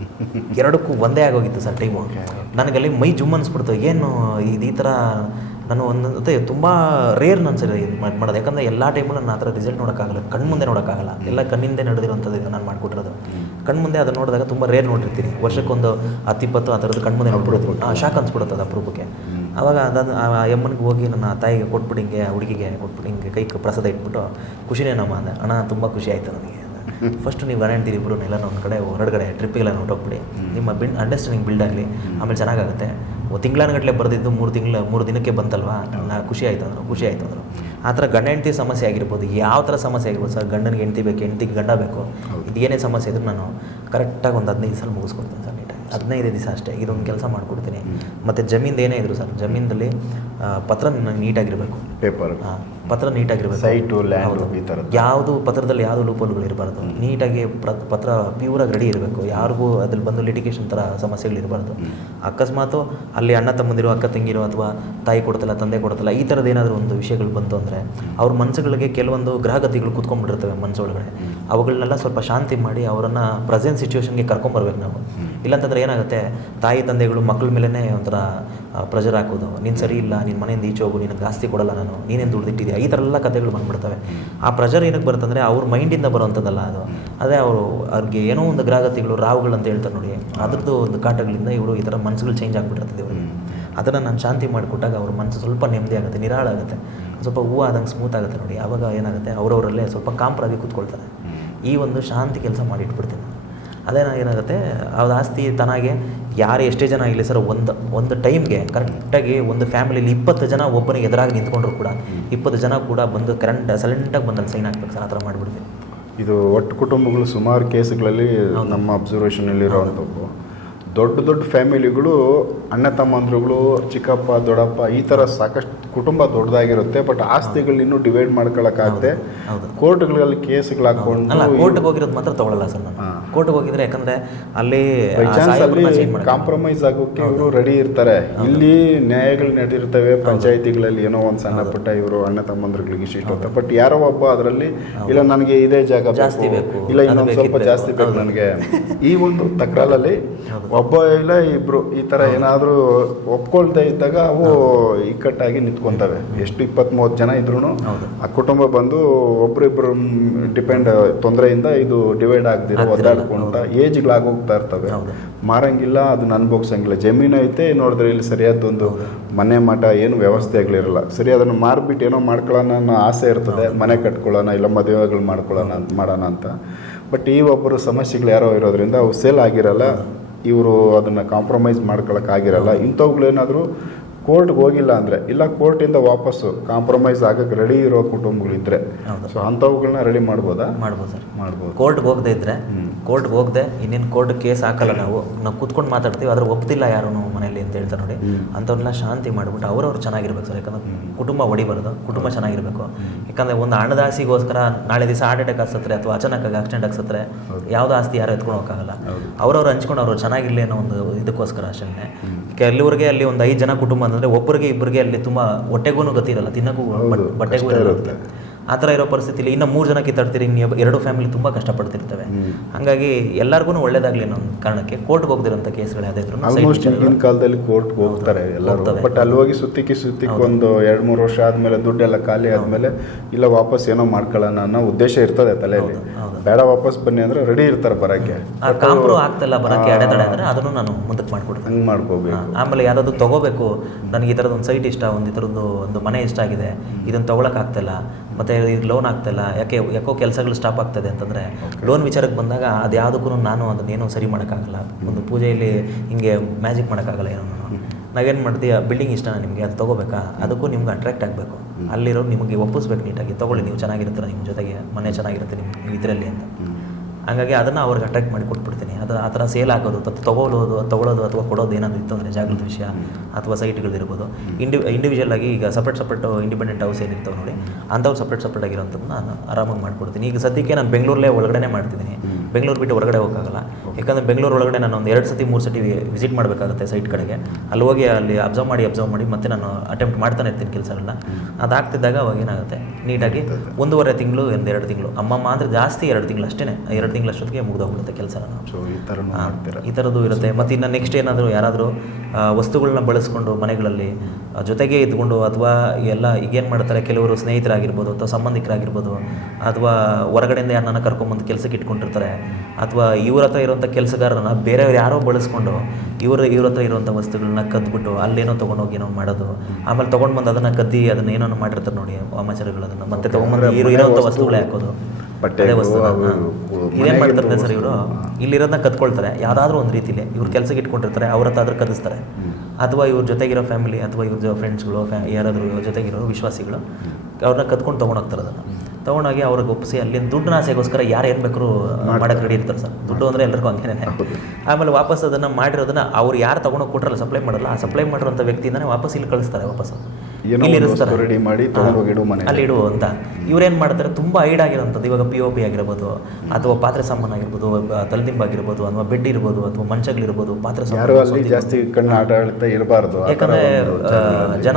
ಎರಡಕ್ಕೂ ಒಂದೇ ಆಗೋಗಿತ್ತು ಸರ್ ಟೈಮು. ನನಗಲ್ಲಿ ಮೈ ಜುಮ್ ಅನಿಸ್ಬಿಡ್ತು ಏನು ಇದು ಈ ಥರ ನಾನು ಒಂದೊಂದು ತುಂಬ ರೇರ್ ನಾನು ಸರಿ ಇದು ಮಾಡ್- ಮಾಡೋದು. ಯಾಕಂದರೆ ಎಲ್ಲ ಟೈಮಲ್ಲೂ ನಾನು ಆ ಥರ ರಿಸಲ್ಟ್ ನೋಡೋಕ್ಕಾಗಲ್ಲ ಕಣ್ಣು ಮುಂದೆ ನೋಡೋಕ್ಕಾಗಲ್ಲ ಎಲ್ಲ ಕಣ್ಣಿಂದೆ ನಡೆದಿರುವಂಥದ್ದು ಇದು ನಾನು ಮಾಡಿಕೊಟ್ಟಿರೋದು. ಕಣ್ಣು ಮುಂದೆ ಅದನ್ನು ನೋಡಿದಾಗ ತುಂಬ ರೇರ್ ನೋಡಿರ್ತೀನಿ. ವರ್ಷಕ್ಕೊಂದು ಹತ್ತಿಪ್ಪತ್ತು ಆ ಥರದ್ದು ಕಣ್ಣು ಮುಂದೆ ನೋಡ್ಬಿಡೋದು ಹಾಂ ಶಾಕ್ ಅನ್ಸ್ಬಿಡುತ್ತೆ ಅದು ಅಪರೂಪಕ್ಕೆ ಆವಾಗ ಅದನ್ನು ಆ ಎಮ್ಮನಿಗೆ ಹೋಗಿ ನನ್ನ ತಾಯಿಗೆ ಕೊಟ್ಬಿಟ್ಟು ಹಿಂಗೆ ಹುಡುಗಿಗೆ ಕೊಟ್ಬಿಟ್ಟು ಹಿಂಗೆ ಕೈ ಪ್ರಸಾದ ಇಟ್ಬಿಟ್ಟು ಖುಷಿನೇ ನಮ್ಮ ಅಂದೆ. ಅಣ್ಣ ತುಂಬ ಖುಷಿ ಆಯಿತು ನನಗೆ ಫಸ್ಟ್ ನೀವು ಗಣ ಹೆಂಡ್ತೀರಿ ಇಬ್ಬರು ಎಲ್ಲ ಒಂದು ಕಡೆ ಹೊರಗಡೆ ಟ್ರಿಪ್ಪಿಗೆಲ್ಲ ಹೊರಟೋಗ್ಬಿಡಿ ನಿಮ್ಮ ಬಿಲ್ ಅಂಡರ್ಸ್ಟ್ಯಾಂಡಿಂಗ್ ಬಿಲ್ಡ್ ಆಗಲಿ ಆಮೇಲೆ ಚೆನ್ನಾಗಾಗುತ್ತೆ. ತಿಂಗಳಾನುಗಟ್ಟಲೆ ಬರೆದಿದ್ದು ಮೂರು ತಿಂಗಳ ಮೂರು ದಿನಕ್ಕೆ ಬಂತಲ್ವಾ? ನಾ ಖುಷಿ ಆಯಿತು ಅಂದರು ಖುಷಿ ಆಯಿತು ಅಂದರು ಆ ಥರ ಗಂಡ ಹೆಂಡತಿ ಸಮಸ್ಯೆ ಆಗಿರ್ಬೋದು ಯಾವ ಥರ ಸಮಸ್ಯೆ ಆಗಿರ್ಬೋದು ಸರ್ ಗಂಡನಿಗೆ ಹೆಂಡತಿ ಬೇಕು ಹೆಂಡತಿಗೆ ಗಂಡ ಬೇಕು ಇದು ಏನೇ ಸಮಸ್ಯೆ ಇದ್ರೂ ನಾನು ಕರೆಕ್ಟಾಗಿ ಒಂದು ಹದಿನೈದು ಸಲ ಮುಗಿಸ್ಕೊಡ್ತೀನಿ ಸರ್ ನೀಟಾಗಿ. ಹದಿನೈದು ದಿವಸ ಅಷ್ಟೇ ಇದೊಂದು ಕೆಲಸ ಮಾಡಿಕೊಡ್ತೀನಿ. ಮತ್ತು ಜಮೀನ್ದು ಏನೇ ಇದ್ರು ಸರ್ ಜಮೀನಲ್ಲಿ ಪತ್ರ ನೀಟಾಗಿರಬೇಕು.
ಪೇಪರ್
ಪತ್ರ ನೀಟಾಗಿರಬೇಕು.
ಸೈಟು ಲ್ಯಾಂಡು ಈ ಥರ
ಯಾವುದು ಪತ್ರದಲ್ಲಿ ಯಾವುದು ಲೂಪೋಲ್ಗಳು ಇರಬಾರ್ದು. ನೀಟಾಗಿ ಪತ್ರ ಪ್ಯೂರಾಗಿ ರೆಡಿ ಇರಬೇಕು. ಯಾರಿಗೂ ಅದ್ರಲ್ಲಿ ಬಂದು ಲಿಟಿಗೇಷನ್ ಥರ ಸಮಸ್ಯೆಗಳು ಇರಬಾರ್ದು. ಅಕಸ್ಮಾತು ಅಲ್ಲಿ ಅಣ್ಣ ತಮ್ಮಂದಿರು ಅಕ್ಕ ತಂಗಿರು ಅಥವಾ ತಾಯಿ ಕೊಡ್ತಲ್ಲ ತಂದೆ ಕೊಡ್ತಲ್ಲ ಈ ಥರದ್ದು ಏನಾದರೂ ಒಂದು ವಿಷಯಗಳು ಬಂತು ಅಂದರೆ ಅವ್ರ ಮನಸ್ಸುಗಳಿಗೆ ಕೆಲವೊಂದು ಗ್ರಹಗತಿಗಳು ಕುತ್ಕೊಂಡ್ಬಿಟ್ಟಿರ್ತವೆ ಮನಸ್ಸೊಳಗಡೆ. ಅವುಗಳನ್ನೆಲ್ಲ ಸ್ವಲ್ಪ ಶಾಂತಿ ಮಾಡಿ ಅವರನ್ನು ಪ್ರೆಸೆಂಟ್ ಸಿಚುವೇಶನ್ಗೆ ಕರ್ಕೊಂಬರ್ಬೇಕು ನಾವು. ಇಲ್ಲಾಂತಂದ್ರೆ ಏನಾಗುತ್ತೆ ತಾಯಿ ತಂದೆಗಳು ಮಕ್ಕಳ ಮೇಲೇ ಒಂಥರ ಪ್ರೆಷರ್ ಹಾಕೋದು. ನೀನು ಸರಿ ಇಲ್ಲ ನಿನ್ನ ಮನೆಯಿಂದ ಈಚೆ ಹೋಗು, ನಿನಗೆ ಜಾಸ್ತಿ ಕೊಡಲ್ಲ ನಾನು, ನೀನೇನು ದುಡ್ದಿಟ್ಟಿದ್ಯಾ? ಈ ಥರ ಎಲ್ಲ ಕಥೆಗಳು ಬಂದ್ಬಿಡ್ತವೆ. ಆ ಪ್ರೆಷರ್ ಏನಕ್ಕೆ ಬರುತ್ತಂದರೆ ಅವ್ರ ಮೈಂಡಿಂದ ಬರುವಂಥದ್ದಲ್ಲ ಅದು. ಅದೇ ಅವರು, ಅವ್ರಿಗೆ ಏನೋ ಒಂದು ಗ್ರಾಗತಿಗಳು ರಾವುಗಳು ಅಂತ ಹೇಳ್ತಾರೆ ನೋಡಿ, ಅದ್ರದ್ದು ಒಂದು ಕಾಟಗಳಿಂದ ಇವರು ಈ ಥರ ಮನಸ್ಸುಗಳು ಚೇಂಜ್ ಆಗಿಬಿಟ್ಟಿರ್ತದೆ ಇವರು ಅದನ್ನು ನಾನು ಶಾಂತಿ ಮಾಡಿಕೊಟ್ಟಾಗ ಅವ್ರ ಮನಸ್ಸು ಸ್ವಲ್ಪ ನೆಮ್ಮದಿ ಆಗುತ್ತೆ, ನಿರಾಳ ಆಗುತ್ತೆ. ಸ್ವಲ್ಪ ಹೂವು ಆದಂಗೆ ಸ್ಮೂತ್ ಆಗುತ್ತೆ ನೋಡಿ ಆವಾಗ ಏನಾಗುತ್ತೆ, ಅವರವರಲ್ಲೇ ಸ್ವಲ್ಪ ಕಾಂಪ್ರಾಗಿ ಕೂತ್ಕೊಳ್ತಾರೆ. ಈ ಒಂದು ಶಾಂತಿ ಕೆಲಸ ಮಾಡಿ ಇಟ್ಬಿಡ್ತೀನಿ ನಾನು. ಅದೇ ಏನಾಗುತ್ತೆ, ಅವ್ರ ಆಸ್ತಿ ತನಾಗೆ ಯಾರು ಎಷ್ಟೇ ಜನ ಆಗಲಿ ಸರ್ ಒಂದು ಒಂದು ಟೈಮ್ಗೆ ಕರೆಕ್ಟಾಗಿ ಒಂದು ಫ್ಯಾಮಿಲಿಲಿ ಇಪ್ಪತ್ತು ಜನ ಒಬ್ಬನಿಗೆ ಎದುರಾಗಿ ನಿಂತ್ಕೊಂಡ್ರು ಕೂಡ ಇಪ್ಪತ್ತು ಜನ ಕೂಡ ಬಂದು ಕರೆಂಟ್ ಸೈಲೆಂಟಾಗಿ ಬಂದಲ್ಲಿ ಸೈನ್ ಹಾಕ್ಬೇಕು ಸರ್ ಆ ಥರ ಮಾಡಿಬಿಡ್ತೀವಿ.
ಇದು ಒಟ್ಟು ಕುಟುಂಬಗಳು ಸುಮಾರು ಕೇಸ್ಗಳಲ್ಲಿ ನಮ್ಮ ಅಬ್ಸರ್ವೇಷನಲ್ಲಿ ಇರೋವಂಥವು ದೊಡ್ಡ ದೊಡ್ಡ ಫ್ಯಾಮಿಲಿಗಳು ಅಣ್ಣ ತಮ್ಮಂದ್ರುಗಳು ಚಿಕ್ಕಪ್ಪ ದೊಡ್ಡಪ್ಪ ಈ ಥರ ಸಾಕಷ್ಟು ಕುಟುಂಬ ದೊಡ್ಡದಾಗಿರುತ್ತೆ ಬಟ್ ಆಸ್ತಿಗಳು ಇನ್ನೂ ಡಿವೈಡ್ ಮಾಡ್ಕೊಳಕ್ಕಾಗದೆ
ಹೌದು
ಕೋರ್ಟ್ಗಳಲ್ಲಿ ಕೇಸ್ಗಳು ಹಾಕೊಂಡು
ಅಲ್ಲ ಕೋರ್ಟ್ಗೆ ಹೋಗಿರೋದು ಮಾತ್ರ ತಗೊಳ್ಳಲ್ಲ ಸರ್ ನಾನು. ಕೋರ್ಟ್ಗೆ ಹೋಗಿದ್ರೆ ಯಾಕಂದ್ರೆ ಅಲ್ಲಿ
ಕಾಂಪ್ರಮೈಸ್ ಆಗೋಕೆ ಇವರು ರೆಡಿ ಇರ್ತಾರೆ. ಇಲ್ಲಿ ನ್ಯಾಯಗಳು ನಡೆದಿರ್ತವೆ ಪಂಚಾಯತಿಗಳಲ್ಲಿ ಏನೋ ಒಂದು ಸಣ್ಣ ಪುಟ್ಟ ಇವರು ಅಣ್ಣ ತಮ್ಮಂದ್ರುಗಳಿಗೆ ಇಷ್ಟ ಅಂತ ಬಟ್ ಯಾರೋ ಒಬ್ಬ ಅದರಲ್ಲಿ ಇಲ್ಲ ನನಗೆ ಇದೇ ಜಾಗ
ಜಾಸ್ತಿ ಬೇಕು.
ಇಲ್ಲ ಇನ್ನೊಂದು ಸ್ವಲ್ಪ ಜಾಸ್ತಿ
ಬೇಕು.
ಬೇಕು ನನಗೆ. ಈ ಒಂದು ತಕರಾಲಲ್ಲಿ ಒಬ್ಬ ಇಲ್ಲ ಇಬ್ರು ಈ ತರ ಏನಾದರೂ ಒಪ್ಕೊಳ್ತಾ ಇದ್ದಾಗ ಅವು ಇಕ್ಕಟ್ಟಾಗಿ ನಿಂತ್ಕೊಂತವೆ. ಎಷ್ಟು ಇಪ್ಪತ್ತ್ ಮೂವತ್ತು ಜನ ಇದ್ರು ಆ ಕುಟುಂಬ ಬಂದು ಒಬ್ರಿಬ್ರು ಡಿಪೆಂಡ್ ತೊಂದರೆಯಿಂದ ಇದು ಡಿವೈಡ್ ಆಗ್ದಿರೋ
ಒದ್ದಾಡ್ಕೊಂಡ
ಏಜ್ಗಳಾಗಿ ಹೋಗ್ತಾ ಇರ್ತವೆ.
ಮಾರಂಗಿಲ್ಲ
ಮಾರಂಗಿಲ್ಲ ಅದನ್ನ ಅನುಭವಿಸಂಗಿಲ್ಲ ಜಮೀನು ಐತೆ ನೋಡಿದ್ರೆ ಇಲ್ಲಿ ಸರಿಯಾದೊಂದು ಮನೆ ಮಠ ಏನು ವ್ಯವಸ್ಥೆಗಳಿರಲ್ಲ ಸರಿ ಅದನ್ನು ಮಾರ್ಬಿಟ್ಟು ಏನೋ ಮಾಡ್ಕೊಳ್ಳೋಣ ಅನ್ನೋ ಆಸೆ ಇರ್ತದೆ. ಮನೆ ಕಟ್ಕೊಳ್ಳೋಣ ಇಲ್ಲ ಮದುವೆಗಳು ಮಾಡ್ಕೊಳ್ಳೋಣ ಅಂತ ಮಾಡೋಣ ಅಂತ. ಬಟ್ ಈ ಒಬ್ಬರು ಸಮಸ್ಯೆಗಳು ಯಾರೋ ಇರೋದ್ರಿಂದ ಅವು ಸೇಲ್ ಆಗಿರಲ್ಲ. ಇವರು ಅದನ್ನು ಕಾಂಪ್ರಮೈಸ್ ಮಾಡ್ಕೊಳ್ಳೋಕ್ಕಾಗಿರಲ್ಲ ಇಂಥವುಗಳೇನಾದರೂ ಕೋರ್ಟ್ಗೆ ಹೋಗಿಲ್ಲ ಅಂದರೆ ಇಲ್ಲ ಕೋರ್ಟಿಂದ ವಾಪಸ್ಸು ಕಾಂಪ್ರಮೈಸ್ ಆಗಕ್ಕೆ ರೆಡಿ ಇರೋ ಕುಟುಂಬಗಳಿದ್ರೆ. ಸೊ ಅಂಥವುಗಳನ್ನ ರೆಡಿ ಮಾಡ್ಬೋದಾ?
ಮಾಡ್ಬೋದು ಸರ್.
ಮಾಡ್ಬೋದು.
ಕೋರ್ಟ್ಗೆ ಹೋಗದೆ ಇದ್ರೆ. ಕೋರ್ಟ್ಗೆ ಹೋಗದೆ ಇನ್ನೇನು ಕೋರ್ಟ್ ಕೇಸ್ ಹಾಕಲ್ಲ ನಾವು ನಾವು ಕುತ್ಕೊಂಡು ಮಾತಾಡ್ತೀವಿ ಆದರೆ ಒಪ್ತಿಲ್ಲ ಯಾರು ಮನೆಯಲ್ಲಿ ಮನೇಲಿ ಅಂತ ಹೇಳ್ತಾರೆ ನೋಡಿ. ಅಂಥವ್ರನ್ನ ಶಾಂತಿ ಮಾಡಿಬಿಟ್ಟು ಅವ್ರವ್ರು ಚೆನ್ನಾಗಿರ್ಬೇಕು ಸರ್. ಯಾಕಂದ್ರೆ ಕುಟುಂಬ ಹೊಡಿಬಾರ್ದು ಕುಟುಂಬ ಚೆನ್ನಾಗಿರ್ಬೇಕು. ಯಾಕಂದ್ರೆ ಒಂದು ಹಣದಾಸಿಗೋಸ್ಕರ ನಾಳೆ ದಿವಸ ಹಾರ್ಟ್ ಅಟ್ಯಾಕ್ ಆಗ್ಸತ್ರೆ ಅಥವಾ ಅಚಾನಕ್ ಆಗಿ ಆಕ್ಸಿಡೆಂಟ್ ಆಗ್ಸತ್ರೆ ಯಾವ್ದು ಆಸ್ತಿ ಯಾರು ಎತ್ಕೊಂಡು ಹೋಗಕ್ಕಾಗಲ್ಲ. ಅವ್ರವ್ರು ಹಂಚ್ಕೊಂಡು ಅವ್ರು ಚೆನ್ನಾಗಿರ್ಲಿ ಅನ್ನೋ ಒಂದು ಇದಕ್ಕೋಸ್ಕರ ಅಷ್ಟೇ ಕೆಲವ್ರಿಗೆ ಅಲ್ಲಿ ಒಂದು ಐದು ಜನ ಕುಟುಂಬ ಅಂದರೆ ಒಬ್ಬರಿಗೆ ಇಬ್ಬರಿಗೆ ಅಲ್ಲಿ ತುಂಬ ಹೊಟ್ಟೆಗೂ ಗತಿ ಇರಲ್ಲ ತಿನ್ನಕ್ಕೂ ಬಟ್ಟೆಗೂ
ಇರುತ್ತೆ.
ಆ ಥರ ಇರೋ ಪರಿಸ್ಥಿತಿಲಿ ಇನ್ನು ಮೂರು ಜನ ಕಿತ್ತಾಡ್ತೀರಿ ನೀವು ಎರಡು ಫ್ಯಾಮಿಲಿ ತುಂಬ ಕಷ್ಟಪಡ್ತಿರ್ತವೆ. ಹಾಗಾಗಿ ಎಲ್ಲರಿಗೂ ಒಳ್ಳೇದಾಗಲಿ ಅನ್ನೋ ಕಾರಣಕ್ಕೆ ಕೋರ್ಟ್ಗೆ ಹೋಗ್ದಿರೋಂಥ ಕೇಸ್ಗಳು ಯಾವುದೇ ಇದ್ರು
ಆಲ್ಮೋಸ್ಟ್ ಈಗಿನ ಕಾಲದಲ್ಲಿ ಕೋರ್ಟ್ಗೆ ಹೋಗ್ತಾರೆ ಎಲ್ಲರೂ. ಬಟ್ ಅಲ್ಲಿ ಹೋಗಿ ಸುತ್ತಿಕ್ಕಿ ಸುತ್ತಿಕ್ಕಿ ಒಂದು ಎರಡು ಮೂರು ವರ್ಷ ಆದಮೇಲೆ ದುಡ್ಡೆಲ್ಲ ಖಾಲಿ ಆದಮೇಲೆ ಇಲ್ಲ ವಾಪಸ್ ಏನೋ ಮಾಡ್ಕೊಳ್ಳೋಣ ಅನ್ನೋ ಉದ್ದೇಶ ಇರ್ತದೆ ತಲೆಯಲ್ಲಿ. ಬೇಡ ವಾಪಸ್ ಬನ್ನಿ ಅಂದ್ರೆ ರೆಡಿ ಇರ್ತಾರೆ ಬರಕ್ಕೆ.
ಆ ಕಾಂಪ್ರು ಆಗ್ತಿಲ್ಲ ಬರಕ್ಕೆ ಅಡೆತಡೆ ಅಂದ್ರೆ ಅದನ್ನು ನಾನು ಮುಂದಕ್ಕೆ ಮಾಡ್ಕೊಡ್ತೀನಿ.
ಹಂಗೆ ಮಾಡ್ಕೋಬೇಕು.
ಆಮೇಲೆ ಯಾರಾದ್ರು ತಗೋಬೇಕು. ನನಗೆ ಈ ಥರದ್ದು ಒಂದು ಸೈಟ್ ಇಷ್ಟ ಒಂದು ಈ ಥರದ್ದು ಒಂದು ಮನೆ ಇಷ್ಟ ಆಗಿದೆ. ಇದನ್ನು ತೊಗೊಳಕ್ಕಾಗ್ತಿಲ್ಲ ಮತ್ತು ಇದು ಲೋನ್ ಆಗ್ತಿಲ್ಲ. ಯಾಕೆ ಯಾಕೋ ಕೆಲಸಗಳು ಸ್ಟಾಪ್ ಆಗ್ತದೆ ಅಂತಂದರೆ ಲೋನ್ ವಿಚಾರಕ್ಕೆ ಬಂದಾಗ ಅದು ಯಾವುದಕ್ಕೂ ನಾನು ಅದನ್ನೇನು ಸರಿ ಮಾಡೋಕ್ಕಾಗಲ್ಲ. ಒಂದು ಪೂಜೆಯಲ್ಲಿ ಹಿಂಗೆ ಮ್ಯಾಜಿಕ್ ಮಾಡೋಕ್ಕಾಗಲ್ಲ ಏನೋ. ನಾವೇನು ಮಾಡ್ತೀವಿ ಬಿಲ್ಡಿಂಗ್ ಇಷ್ಟ ನಿಮಗೆ ಅದು ತೊಗೋಬೇಕಾ? ಅದಕ್ಕೂ ನಿಮ್ಗೆ ಅಟ್ರಾಕ್ಟ್ ಆಗಬೇಕು. ಅಲ್ಲಿರೋ ನಿಮಗೆ ಒಪ್ಪಿಸ್ಬೇಕು ನೀಟಾಗಿ ತೊಗೊಳ್ಳಿ ನೀವು ಚೆನ್ನಾಗಿರ್ತೀರ ನಿಮ್ಮ ಜೊತೆಗೆ ಮನೆ ಚೆನ್ನಾಗಿರುತ್ತೆ ನಿಮ್ಮ ಇದರಲ್ಲಿ ಅಂತ. ಹಾಗಾಗಿ ಅದನ್ನು ಅವ್ರಿಗೆ ಅಟ್ರಾಕ್ಟ್ ಮಾಡಿ ಕೊಟ್ಬಿಡ್ತೀನಿ. ಅದು ಆ ಥರ ಸೇಲ್ ಆಗೋದು ಅಥವಾ ತೊಗೊಳ್ಳೋದು ತೊಗೊಳೋದು ಅಥವಾ ಕೊಡೋದು ಏನಾದರೂ ಇತ್ತು ಅಂದರೆ ಜಾಗೃತ ವಿಷಯ ಅಥವಾ ಸೈಟ್ಗಳಿರ್ಬೋದು ಇಂಡಿ ಇಂಡಿವಿಜುವಲ್ ಆಗಿ ಈಗ ಸಪ್ರೇಟ್ ಸಪ್ರೇಟ್ ಇಂಡಿಪೆಂಡೆಂಟ್ ಹೌಸ್ ಏನಿರ್ತವೆ ನೋಡಿ ಅಂಥವ್ರು ಸಪ್ರೇಟ್ ಸಪ್ರೇಟ್ ಆಗಿರೋಂಥದ್ದು ನಾನು ಆರಾಮಾಗಿ ಮಾಡ್ಕೊಡ್ತೀನಿ. ಈಗ ಸದ್ಯಕ್ಕೆ ನಾನು ಬೆಂಗಳೂರಲ್ಲೇ ಒಳಗಡೆ ಮಾಡ್ತಿದ್ದೀನಿ. ಬೆಂಗಳೂರು ಬಿಟ್ಟು ಹೊರಗಡೆ ಹೋಗೋಕ್ಕಾಗಲ್ಲ. ಯಾಕಂದರೆ ಬೆಂಗಳೂರು ಒಳಗಡೆ ನಾನು ಒಂದು ಎರಡು ಸತಿ ಮೂರು ಸತಿ ವಿಸಿಟ್ ಮಾಡಬೇಕಾಗುತ್ತೆ ಸೈಟ್ ಕಡೆಗೆ. ಅಲ್ಲಿ ಹೋಗಿ ಅಲ್ಲಿ ಅಬ್ಸರ್ವ್ ಮಾಡಿ ಅಬ್ಸರ್ವ್ ಮಾಡಿ ಮತ್ತೆ ನಾನು ಅಟೆಂಪ್ಟ್ ಮಾಡ್ತಾನೆ ಇರ್ತೀನಿ ಕೆಲಸಗಳನ್ನ ಅದಾಗ್ತಿದ್ದಾಗ ಅವಾಗ ಏನಾಗುತ್ತೆ ನೀಟಾಗಿ ಒಂದೂವರೆ ತಿಂಗಳು ಒಂದು ಎರಡು ತಿಂಗಳು. ಅಮ್ಮಮ್ಮ ಅಂದರೆ ಜಾಸ್ತಿ ಎರಡು ತಿಂಗಳು ಅಷ್ಟೇ ಎರಡು ತಿಂಗಳು ಅಷ್ಟೊತ್ತಿಗೆ ಮುಗ್ದೋಗ್ಬಿಡುತ್ತೆ ಕೆಲಸ ನಾನು
ಸೊ ಈ ಥರ ಮಾಡ್ತೀರಾ?
ಈ ಥರದ್ದು ಇರುತ್ತೆ. ಮತ್ತು ಇನ್ನು ನೆಕ್ಸ್ಟ್ ಏನಾದರೂ ಯಾರಾದರೂ ವಸ್ತುಗಳನ್ನ ಬಳಸ್ಕೊಂಡು ಮನೆಗಳಲ್ಲಿ ಜೊತೆಗೆ ಇದ್ಕೊಂಡು ಅಥವಾ ಎಲ್ಲ ಈಗೇನು ಮಾಡ್ತಾರೆ ಕೆಲವರು ಸ್ನೇಹಿತರಾಗಿರ್ಬೋದು ಅಥವಾ ಸಂಬಂಧಿಕರಾಗಿರ್ಬೋದು ಅಥವಾ ಹೊರಗಡೆಯಿಂದ ಯಾರನ್ನ ಕರ್ಕೊಂಬಂದು ಕೆಲಸಕ್ಕೆ ಇಟ್ಕೊಂಡಿರ್ತಾರೆ ಅಥವಾ ಇವ್ರ ಹತ್ರ ಇರೋಂಥ ಕೆಲಸಗಾರರನ್ನ ಬೇರೆಯವ್ರು ಯಾರೋ ಬಳಸ್ಕೊಂಡು ಇವರು ಇವ್ರ ಹತ್ರ ಇರುವಂಥ ವಸ್ತುಗಳನ್ನ ಕದ್ಬಿಟ್ಟು ಅಲ್ಲೇನೋ ತೊಗೊಂಡೋಗಿ ಏನೋ ಮಾಡೋದು. ಆಮೇಲೆ ತೊಗೊಂಡು ಬಂದು ಅದನ್ನು ಕದ್ದಿ ಅದನ್ನ ಏನೋ ಮಾಡಿರ್ತಾರೆ ನೋಡಿ ವಾಮಾಚಾರಗಳು ಅದನ್ನು. ಮತ್ತೆ ತೊಗೊಂಡ್ಬಂದು ಇರೋ ಇರೋಂಥ ವಸ್ತುಗಳೇ ಹಾಕೋದು.
ಬಟ್ಟೆ
ಅದೇ ವಸ್ತು
ಅವು
ಇದೇನು ಮಾಡ್ತಾರೆ ಸರ್. ಇವರು? ಇಲ್ಲಿರೋದನ್ನ ಕದ್ಕೊಳ್ತಾರೆ. ಯಾವುದಾದ್ರೂ ಒಂದು ರೀತಿಲಿ ಇವ್ರು ಕೆಲಸಕ್ಕೆ ಇಟ್ಕೊಂಡಿರ್ತಾರೆ ಅವ್ರ ಹತ್ರ ಆದರೂ ಕದಿಸ್ತಾರೆ ಅಥವಾ ಇವ್ರ ಜೊತೆಗಿರೋ ಫ್ಯಾಮಿಲಿ ಅಥವಾ ಇವ್ರ ಫ್ರೆಂಡ್ಸ್ಗಳು ಫ್ಯಾ ಯಾರಾದರೂ ಇವ್ರ ಜೊತೆಗಿರೋ ವಿಶ್ವಾಸಿಗಳು ಅವ್ರನ್ನ ಕದ್ಕೊಂಡು ತೊಗೊಂಡೋಗ್ತಾರೆ ಅದನ್ನು. ತೊಗೊಂಡೋಗಿ ಅವ್ರಿಗೆ ಒಪ್ಪಿಸಿ ಅಲ್ಲಿ ದುಡ್ಡು ಆಸೆಗೋಸ್ಕರ ಯಾರು ಏನು ಬೇಕಾದ್ರೂ ಮಾಡೋಕ್ಕೆ ರೆಡಿ ಇರ್ತಾರೆ ಸರ್. ದುಡ್ಡು ಅಂದರೆ ಎಲ್ಲರಿಗೂ ಹಂಗೇನೆ. ಆಮೇಲೆ ವಾಪಸ್ ಅದನ್ನು ಮಾಡಿರೋದನ್ನ ಅವ್ರು ಯಾರು ತೊಗೊಂಡೋಗಿ ಕೊಟ್ರಲ್ಲ ಸಪ್ಲೈ ಮಾಡಲ್ಲ ಆ ಸಪ್ಲೈ ಮಾಡಿರೋಂಥ ವ್ಯಕ್ತಿಯಿಂದನೇ ವಾಪಸ್ ಇಲ್ಲಿ ಕಳಿಸ್ತಾರೆ ವಾಪಸ್.
ಏನೋ ರೆಡಿ ಮಾಡಿ ಮನೆ
ಅಲ್ಲಿ ಇಡು ಅಂತ. ಇವ್ರೇನು ಮಾಡ್ತಾರೆ ತುಂಬ ಹೈಡ್ ಆಗಿರೋಂಥದ್ದು. ಇವಾಗ ಪಿ ಒ ಪಿ ಆಗಿರ್ಬೋದು ಅಥವಾ ಪಾತ್ರೆ ಸಾಮಾನು ಆಗಿರ್ಬೋದು ತಲೆದಿಂಬು ಆಗಿರ್ಬೋದು ಅಥವಾ ಬೆಡ್ ಇರ್ಬೋದು ಅಥವಾ ಮಂಚಗಳಿರ್ಬೋದು ಪಾತ್ರೆ ಸಾಮಾನು
ಜಾಸ್ತಿ ಕಣ್ಣು ಆಟ ಆಡ್ತಾ ಇರಬಾರ್ದು
ಯಾಕಂದ್ರೆ ಜನ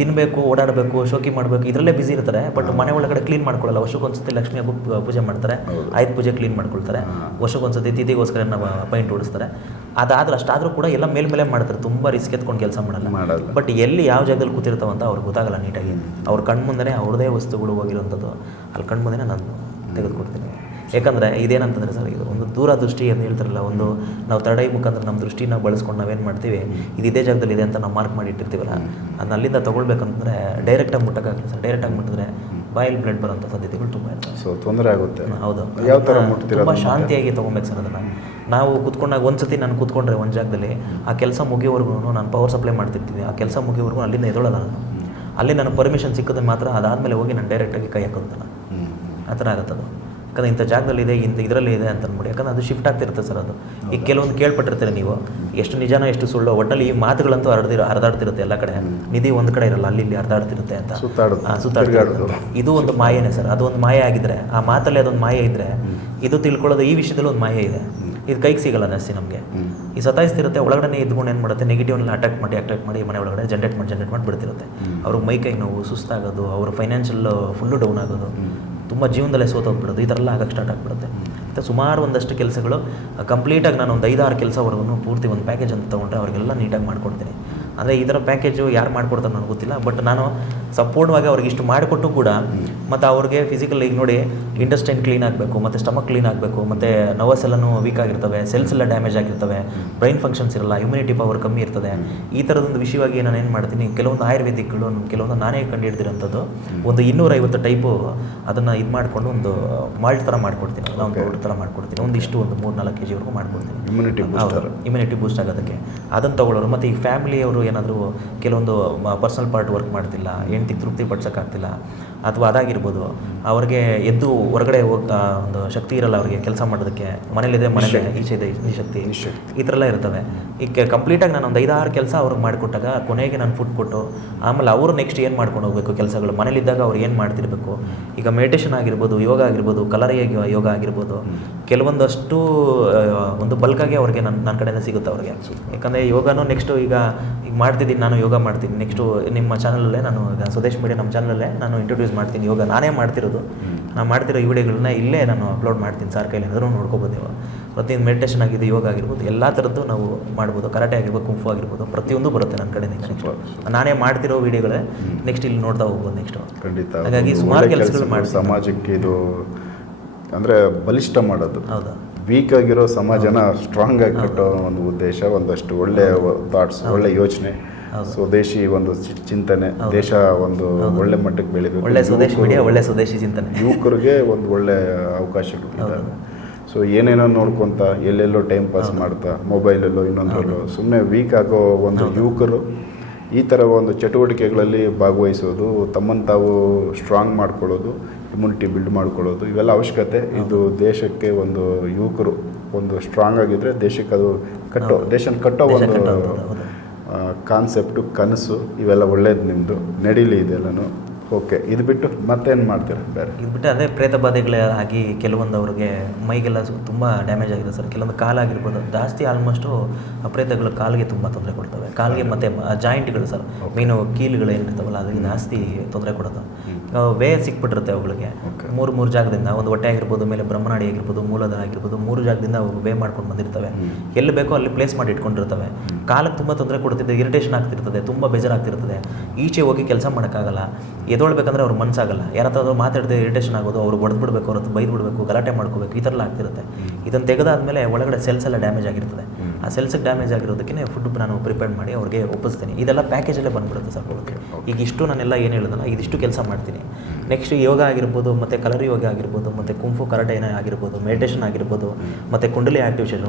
ತಿನ್ನಬೇಕು ಓಡಾಡಬೇಕು ಶೋಕಿ ಮಾಡಬೇಕು ಇದರಲ್ಲೇ ಬಿಸಿ ಇರ್ತಾರೆ. ಬಟ್ ಮನೆ ಒಳಗಡೆ ಕ್ಲೀನ್ ಮಾಡ್ಕೊಳ್ಳಲ್ಲ. ವರ್ಷಕ್ಕೊಂದ್ಸತಿ ಲಕ್ಷ್ಮಿ ಹಬ್ಬ ಪೂಜೆ ಮಾಡ್ತಾರೆ. ಆಯ್ತು ಪೂಜೆ ಕ್ಲೀನ್ ಮಾಡ್ಕೊಳ್ತಾರೆ. ವರ್ಷಕ್ಕೊಂದ್ಸತಿ ತಿಥಿಗೋಸ್ಕರ ನಾವು ಪೈಂಟ್ ಓಡಿಸ್ತಾರೆ ಅದಾದ್ರೆ ಅಷ್ಟಾದರೂ ಕೂಡ ಎಲ್ಲ ಮೇಲ್ಮೇಲೆ ಮಾಡ್ತಾರೆ. ತುಂಬ ರಿಸ್ಕ್ ಎತ್ಕೊಂಡು ಕೆಲಸ ಮಾಡಲ್ಲ.
ಮಾಡಲ್ಲ.
ಬಟ್ ಎಲ್ಲಿ ಯಾವ ಜಾಗದಲ್ಲಿ ಕೂತಿರ್ತಾವಂತ ಅವ್ರಿಗೆ ಗೊತ್ತಾಗಲ್ಲ ನೀಟಾಗಿ ಅವ್ರ ಕಣ್ಮುಂದೆ ಅವ್ರದೇ ವಸ್ತುಗಳು ಹೋಗಿರುವಂಥದ್ದು ಅಲ್ಲಿ ಕಣ್ಮುಂದೆ ನಾನು ತೆಗೆದುಕೊಡ್ತೀನಿ. ಯಾಕಂದರೆ ಇದೇನಂತಂದರೆ ಸರ್ ಇದು ಒಂದು ದೂರದೃಷ್ಟಿ ಅಂತ ಹೇಳ್ತಾರಲ್ಲ ಒಂದು ನಾವು ತಡೈ ಮುಖಾಂತರ ನಮ್ಮ ದೃಷ್ಟಿನ ಬಳಸ್ಕೊಂಡು ನಾವೇನು ಮಾಡ್ತೀವಿ ಇದು ಇದೇ ಜಾಗದಲ್ಲಿ ಇದೆ ಅಂತ ನಾವು ಮಾರ್ಕ್ ಮಾಡಿ ಇಟ್ಟಿರ್ತೀವಲ್ಲ ಅದನ್ನ ಅಲ್ಲಿಂದ ತೊಗೊಳ್ಬೇಕಂತಂದರೆ ಡೈರೆಕ್ಟಾಗಿ ಮುಟ್ಟಕ್ಕಾಗಲ್ಲ ಸರ್. ಡೈರೆಕ್ಟಾಗಿ ಮುಟ್ಟಿದ್ರೆ ಬಾಯಲ್ಲಿ ಬ್ಲಡ್ ಬರೋಂಥ ಸಾಧ್ಯತೆಗಳು ತುಂಬ ಇರ್ತವೆ.
ಸೊ ತೊಂದರೆ ಆಗುತ್ತೆ.
ಹೌದು.
ಯಾವ ಥರ
ತುಂಬ ಶಾಂತಿಯಾಗಿ ತೊಗೊಬೇಕು ಸರ್ ಅದನ್ನು. ನಾವು ಕುತ್ಕೊಂಡಾಗ ಒಂದು ಸತಿ ನಾನು ಕೂತ್ಕೊಂಡ್ರೆ ಒಂದು ಜಾಗದಲ್ಲಿ ಆ ಕೆಲಸ ಮುಗಿಯೋವರೆಗೂ ನಾನು ಪವರ್ ಸಪ್ಲೈ ಮಾಡ್ತಿರ್ತೀನಿ. ಆ ಕೆಲಸ ಮುಗಿಯೋವರೆಗೂ ಅಲ್ಲಿಂದ ಎದೊಳಲ್ಲ ನಾನು. ಅಲ್ಲಿ ನನಗೆ ಪರ್ಮಿಷನ್ ಸಿಕ್ಕಿದ್ರೆ ಮಾತ್ರ ಅದಾದಮೇಲೆ ಹೋಗಿ ನಾನು ಡೈರೆಕ್ಟಾಗಿ ಕೈ ಹಾಕೋದು. ಆ ಥರ ಆಗುತ್ತದು. ಅದು ಯಾಕಂದ್ರೆ ಇಂಥ ಜಾಗದಲ್ಲಿ ಇದೆ ಇಂಥ ಇದರಲ್ಲಿ ಇದೆ ಅಂತ ಅಂದ್ಬಿಡಿ. ಯಾಕಂದ್ರೆ ಅದು ಶಿಫ್ಟ್ ಆಗ್ತಿರುತ್ತೆ ಸರ್ ಅದು. ಈಗ ಕೆಲವೊಂದು ಕೇಳ್ಪಟ್ಟಿರ್ತೀರಿ ನೀವು. ಎಷ್ಟು ನಿಜನೋ ಎಷ್ಟು ಸುಳ್ಳು ಒಟ್ಟಲ್ಲಿ ಈ ಮಾತುಗಳಂತೂ ಹರಿದಿರೋ ಹರಿದಾಡ್ತಿರುತ್ತೆ ಎಲ್ಲ ಕಡೆ. ನಿಧಿ ಒಂದು ಕಡೆ ಇರಲ್ಲ ಅಲ್ಲಿ ಇಲ್ಲಿ ಹರಿದಾಡ್ತಿರುತ್ತೆ ಅಂತ. ಸುತ್ತಾಡ್ತಿರುತ್ತೆ. ಇದು ಒಂದು ಮಾಯೆನೇ ಸರ್. ಅದು ಒಂದು ಮಾಯೆ ಆಗಿದ್ರೆ ಆ ಮಾತಲ್ಲಿ ಅದೊಂದು ಮಾಯೆ ಇದ್ದರೆ ಇದು ತಿಳ್ಕೊಳ್ಳೋದು ಈ ವಿಷಯದಲ್ಲಿ ಒಂದು ಮಾಯೆ ಇದೆ. ಇದು ಕೈಗೆ ಸಿಗಲ್ಲ ಜಾಸ್ತಿ ನಮಗೆ. ಈ ಸತಾಯಿಸ್ತಿರುತ್ತೆ ಒಳಗಡೆ ಇದ್ಕೊಂಡು ಏನು ಮಾಡುತ್ತೆ ನೆಗೆಟಿವ್ನ ಅಟ್ಯಾಕ್ ಮಾಡಿ ಅಟ್ಯಾಕ್ ಮಾಡಿ ಮನೆ ಒಳಗಡೆ ಜನ್ರೇಟ್ ಮಾಡಿ ಜನ್ರೇಟ್ ಮಾಡಿ ಬಿಡ್ತಿರುತ್ತೆ. ಅವ್ರಿಗೆ ಮೈ ಕೈ ನೋವು ಸುಸ್ತಾಗೋದು ಅವ್ರ ಫೈನಾನ್ಷಿಯಲ್ ಫುಲ್ಲು ಡೌನ್ ಆಗೋದು. ತುಂಬ ಜೀವನದಲ್ಲೇ ಸೋತೋಗ್ಬಿಡೋದು ಈ ಥರ ಎಲ್ಲ ಆಗಕ್ಕೆ ಸ್ಟಾರ್ಟ್ ಆಗಿಬಿಡುತ್ತೆ. ಮತ್ತು ಸುಮಾರು ಒಂದಷ್ಟು ಕೆಲಸಗಳು ಕಂಪ್ಲೀಟಾಗಿ ನಾನು ಒಂದು ಐದಾರು ಕೆಲಸವರೆಗೂ ಪೂರ್ತಿ ಒಂದು ಪ್ಯಾಕೇಜ್ ಅಂತ ತೊಗೊಂಡ್ರೆ ಅವರಿಗೆಲ್ಲ ನೀಟಾಗಿ ಮಾಡ್ಕೊಡ್ತೀನಿ. ಅಂದರೆ ಈ ಥರ ಪ್ಯಾಕೇಜು ಯಾರು ಮಾಡಿಕೊಡ್ತಾರೆ ನನಗೆ ಗೊತ್ತಿಲ್ಲ ಬಟ್ ನಾನು ಸಪೋರ್ಟ್ವಾಗಿ ಅವ್ರಿಗೆ ಇಷ್ಟು ಮಾಡಿಕೊಟ್ಟು ಕೂಡ ಮತ್ತು ಅವ್ರಿಗೆ ಫಿಸಿಕಲ್ ಈಗ ನೋಡಿ ಇಂಟೆಸ್ಟೈನ್ ಕ್ಲೀನ್ ಆಗಬೇಕು ಮತ್ತು ಸ್ಟಮಕ್ ಕ್ಲೀನ್ ಆಗಬೇಕು ಮತ್ತು ನವಸ್ ಎಲ್ಲನೂ ವೀಕ್ ಆಗಿರ್ತವೆ ಸೆಲ್ಸ್ ಎಲ್ಲ ಡ್ಯಾಮೇಜ್ ಆಗಿರ್ತವೆ ಬ್ರೈನ್ ಫಂಕ್ಷನ್ಸ್ ಇರಲ್ಲ ಇಮ್ಯುನಿಟಿ ಪವರ್ ಕಮ್ಮಿ ಇರ್ತದೆ. ಈ ಥರದೊಂದು ವಿಷಯವಾಗಿ ನಾನು ಏನು ಮಾಡ್ತೀನಿ ಕೆಲವೊಂದು ಆಯುರ್ವೇದಿಕ್ಗಳು ಕೆಲವೊಂದು ನಾನೇ ಕಂಡುಹಿಡ್ದಿರೋಂಥದ್ದು ಒಂದು ಇನ್ನೂರೈವತ್ತು ಟೈಪು ಅದನ್ನು ಇದು ಮಾಡಿಕೊಂಡು ಒಂದು ಮಾಲ್ಟ್ ಥರ ಮಾಡ್ಕೊಡ್ತೀನಿ ಅಲ್ಲ ಒಂದು ಪೌಡರ್ ಥರ ಮಾಡ್ಕೊಡ್ತೀನಿ ಒಂದಿಷ್ಟು ಒಂದು ಮೂರು ನಾಲ್ಕು ಕೆ ಜಿವರೆಗೂ ಮಾಡ್ಕೊಡ್ತೀನಿ
ಇಮ್ಯುನಿಟಿ.
ಇಮ್ಯುನಿಟಿ ಬೂಸ್ಟ್ ಆಗೋದಕ್ಕೆ. ಅದನ್ನು ತೊಗೊಳ್ಳೋರು ಮತ್ತು ಈ ಫ್ಯಾಮಿಲಿಯವರು ಏನಾದರೂ ಕೆಲವೊಂದು ಪರ್ಸನಲ್ ಪಾರ್ಟ್ ವರ್ಕ್ ಮಾಡ್ತಿಲ್ಲ ಹೆಂಡತಿ ತೃಪ್ತಿ ಪಡ್ಸೋಕ್ಕಾಗ್ತಿಲ್ಲ ಅಥವಾ ಅದಾಗಿರ್ಬೋದು ಅವ್ರಿಗೆ ಎದ್ದು ಹೊರಗಡೆ ಹೋಗ ಒಂದು ಶಕ್ತಿ ಇರಲ್ಲ ಅವ್ರಿಗೆ ಕೆಲಸ ಮಾಡೋದಕ್ಕೆ ಮನೇಲಿದೆ ಮನೇಲಿ ಈಚೆ ಇದೆ ಈ ಶಕ್ತಿ. ಈ ಥರ ಎಲ್ಲ ಇರ್ತವೆ ಈಗ ಕಂಪ್ಲೀಟಾಗಿ ನಾನು ಒಂದು ಐದಾರು ಕೆಲಸ ಅವ್ರಿಗೆ ಮಾಡಿಕೊಟ್ಟಾಗ ಕೊನೆಗೆ ನಾನು ಫುಡ್ ಕೊಟ್ಟು ಆಮೇಲೆ ಅವರು ನೆಕ್ಸ್ಟ್ ಏನು ಮಾಡ್ಕೊಂಡು ಹೋಗಬೇಕು ಕೆಲಸಗಳು? ಮನೇಲಿದ್ದಾಗ ಅವ್ರು ಏನು ಮಾಡ್ತಿರ್ಬೇಕು? ಈಗ ಮೆಡಿಟೇಷನ್ ಆಗಿರ್ಬೋದು ಯೋಗ ಆಗಿರ್ಬೋದು ಕಲರ್ ಯೋಗ ಆಗಿರ್ಬೋದು ಕೆಲವೊಂದಷ್ಟು ಒಂದು ಬಲ್ಕಾಗಿ ಅವ್ರಿಗೆ ನನ್ನ ನನ್ನ ಕಡೆಯಿಂದ ಸಿಗುತ್ತೆ ಅವ್ರಿಗೆ. ಯಾಕಂದರೆ ಯೋಗನೂ ನೆಕ್ಸ್ಟು ಈಗ ಈಗ ಮಾಡ್ತಿದ್ದೀನಿ ನಾನು ಯೋಗ ಮಾಡ್ತೀನಿ. ನೆಕ್ಸ್ಟು ನಿಮ್ಮ ಚಾನಲಲ್ಲೇ ನಾನು ಈಗ ಸ್ವದೇಶ್ ಮೀಡಿಯಾ ನಮ್ಮ ಚಾನಲಲ್ಲೇ ನಾನು ಇಂಟ್ರೊಡ್ಯೂಸ್ ಮಾಡ್ತೀನಿ. ಇವಾಗ ನಾನೇ ಮಾಡ್ತಿರೋದು. ನಾನು ಮಾಡ್ತಿರೋ ಈ ವಿಡಿಯೋಗಳನ್ನ ಇಲ್ಲೇ ನಾನು ಅಪ್ಲೋಡ್ ಮಾಡ್ತೀನಿ. ಸರ್ ಕೈಲಿ ಅದನ್ನು ನೋಡ್ಕೋಬೋದು ಇವಾಗ. ಪ್ರತಿಯೊಂದು ಮೆಡಿಟೇಷನ್ ಆಗಿದೆ ಯೋಗ ಆಗಿರ್ಬೋದು ಎಲ್ಲ ಥರದ್ದು ನಾವು ಮಾಡ್ಬೋದು. ಕರಾಟೆ ಆಗಿರ್ಬೋದು ಕುಂಫು ಆಗಿರ್ಬೋದು. ಪ್ರತಿಯೊಂದು ಬರುತ್ತೆ ನನ್ನ ಕಡೆ ನೆಕ್ಸ್ಟ್ ನಾನೇ ಮಾಡ್ತಿರೋ ವಿಡಿಯೋಗಳೇ ನೆಕ್ಸ್ಟ್ ಇಲ್ಲಿ ನೋಡ್ತಾ ಹೋಗ್ಬೋದು ನೆಕ್ಸ್ಟ್
ಖಂಡಿತ.
ಹಾಗಾಗಿ ಸುಮಾರು ಕೆಲಸಗಳು ಮಾಡಿ
ಸಮಾಜಕ್ಕೆ ಇದು ಅಂದರೆ ಬಲಿಷ್ಠ ಮಾಡೋದು.
ಹೌದಾ.
ವೀಕ್ ಆಗಿರೋ ಸಮಾಜನ ಸ್ಟ್ರಾಂಗ್ ಆಗಿ ಕಟ್ಟೋ ಒಂದು ಉದ್ದೇಶ ಒಂದಷ್ಟು ಒಳ್ಳೆಯ ಥಾಟ್ಸ್ ಒಳ್ಳೆ ಯೋಚನೆ. ಸ್ವದೇಶಿ ಒಂದು ಚಿಂತನೆ ದೇಶ ಒಂದು ಒಳ್ಳೆ ಮಟ್ಟಕ್ಕೆ ಬೆಳಿಬೇಕು.
ಒಳ್ಳೆ ಸ್ವದೇಶಿ ಮೀಡಿಯಾ ಒಳ್ಳೆ ಸ್ವದೇಶಿ ಚಿಂತನೆ.
ಯುವಕರಿಗೆ ಒಂದು ಒಳ್ಳೆ ಅವಕಾಶಗಳು ಸೊ ಏನೇನೋ ನೋಡ್ಕೊತ ಎಲ್ಲೆಲ್ಲೋ ಟೈಮ್ ಪಾಸ್ ಮಾಡ್ತಾ ಮೊಬೈಲಲ್ಲೋ ಇನ್ನೊಂದರಲ್ಲೋ ಸುಮ್ಮನೆ ವೀಕ್ ಆಗೋ ಒಂದು ಯುವಕರು ಈ ಥರ ಒಂದು ಚಟುವಟಿಕೆಗಳಲ್ಲಿ ಭಾಗವಹಿಸೋದು ತಮ್ಮನ್ನು ತಾವು ಸ್ಟ್ರಾಂಗ್ ಮಾಡ್ಕೊಳ್ಳೋದು ಇಮ್ಯುನಿಟಿ ಬಿಲ್ಡ್ ಮಾಡ್ಕೊಳ್ಳೋದು ಇವೆಲ್ಲ ಅವಶ್ಯಕತೆ. ಇದು ದೇಶಕ್ಕೆ ಒಂದು ಯುವಕರು ಒಂದು ಸ್ಟ್ರಾಂಗ್ ಆಗಿದ್ರೆ ದೇಶಕ್ಕೆ ಅದು ಕಟ್ಟೋ ದೇಶನ ಕಟ್ಟೋ ಒಂದು. ಕಾನ್ಸೆಪ್ಟು ಕನಸು, ಇವೆಲ್ಲ ಒಳ್ಳೇದು ನಿಮ್ಮದು ನಡೀಲಿ ಇದೆಲ್ಲನೂ. ಓಕೆ ಇದು ಬಿಟ್ಟು ಮತ್ತೇನು ಮಾಡ್ತೀರಾ ಬೇರೆ?
ಇದು ಬಿಟ್ಟು ಅದೇ ಪ್ರೇತ ಬಾಧೆಗಳೇ ಆಗಿ ಕೆಲವೊಂದು ಅವ್ರಿಗೆ ಮೈಗೆಲ್ಲ ತುಂಬ ಡ್ಯಾಮೇಜ್ ಆಗಿದೆ ಸರ್. ಕೆಲವೊಂದು ಕಾಲಾಗಿರ್ಬೋದು. ಜಾಸ್ತಿ ಆಲ್ಮೋಸ್ಟು ಪ್ರೇತಗಳು ಕಾಲಿಗೆ ತುಂಬ ತೊಂದರೆ ಕೊಡ್ತವೆ. ಕಾಲಿಗೆ ಮತ್ತು ಜಾಯಿಂಟ್ಗಳು ಸರ್. ಮೀನು ಕೀಲುಗಳು ಏನಿರ್ತಾವಲ್ಲ ಅದಕ್ಕೆ ಜಾಸ್ತಿ ತೊಂದರೆ ಕೊಡುತ್ತೆ. ವೇ ಸಿಕ್ಬಿಟ್ಟಿರುತ್ತೆ ಅವುಗಳಿಗೆ. ಮೂರು ಮೂರು ಜಾಗದಿಂದ ಒಂದು ಹೊಟ್ಟೆ ಆಗಿರ್ಬೋದು ಮೇಲೆ ಬ್ರಹ್ಮನಾಡಿ ಆಗಿರ್ಬೋದು ಮೂಲದ ಆಗಿರ್ಬೋದು ಮೂರು ಜಾಗದಿಂದ ಅವು ವೇ ಮಾಡ್ಕೊಂಡು ಬಂದಿರ್ತವೆ. ಎಲ್ಲಿ ಬೇಕೋ ಅಲ್ಲಿ ಪ್ಲೇಸ್ ಮಾಡಿ ಇಟ್ಕೊಂಡಿರ್ತವೆ. ಕಾಲಕ್ಕೆ ತುಂಬ ತೊಂದರೆ ಕೊಡ್ತಿದ್ದೆ ಇರಿಟೇಷನ್ ಆಗ್ತಿರ್ತದೆ ತುಂಬ ಬೇಜಾರಾಗ್ತಿರ್ತದೆ. ಈಚೆ ಹೋಗಿ ಕೆಲಸ ಮಾಡೋಕ್ಕಾಗಲ್ಲ. ಎದೊಳ್ಬೇಕಂದ್ರೆ ಅವ್ರ ಮನಸ್ಸಾಗಲ್ಲ ಯಾರತ್ತಾದ್ರೂ ಮಾತಾಡಿದ್ರೆ ಇರಿಟೇಷನ್ ಆಗೋದು ಅವ್ರು ಹೊಡೆದ್ಬಿಡ್ಬೇಕು ಅವ್ರ ಹತ್ರ ಬೈದು ಬಿಡಬೇಕು ಗಲಾಟೆ ಮಾಡ್ಕೋಬೇಕು ಈ ಥರ ಆಗ್ತಿರುತ್ತೆ. ಇದನ್ನು ತೆಗೆದಾದ್ಮೇಲೆ ಒಳಗಡೆ ಸೆಲ್ಸ್ ಎಲ್ಲ ಡ್ಯಾಮೇಜ್ ಆಗಿರ್ತದೆ. ಆ ಸೆಲ್ಸಿಗೆ ಡ್ಯಾಮೇಜ್ ಆಗಿರೋದಕ್ಕೆ ಫುಡ್ ನಾನು ಪ್ರಿಪೇರ್ ಮಾಡಿ ಅವ್ರಿಗೆ ಒಪ್ಪಿಸ್ತೀನಿ. ಇದೆಲ್ಲ ಪ್ಯಾಕೇಜಲ್ಲೇ ಬಂದ್ಬಿಡುತ್ತೆ ಸರ್ ಕೊಡೋಕ್ಕೆ ಈಗ ಇಷ್ಟು ನಾನೆಲ್ಲ ಏನು ಹೇಳಿದಲ್ಲ ಇದಿಷ್ಟು ಕೆಲಸ ಮಾಡ್ತೀನಿ. ನೆಕ್ಸ್ಟ್ ಯೋಗ ಆಗಿರ್ಬೋದು ಮತ್ತು ಕಲರ್ ಯೋಗ ಆಗಿರ್ಬೋದು ಮತ್ತು ಕುಂಫು ಕರಾಟೆ ಆಗಿರ್ಬೋದು ಮೆಡಿಟೇಷನ್ ಆಗಿರ್ಬೋದು ಮತ್ತು ಕುಂಡಲಿ ಆಕ್ಟಿವೇಷನ್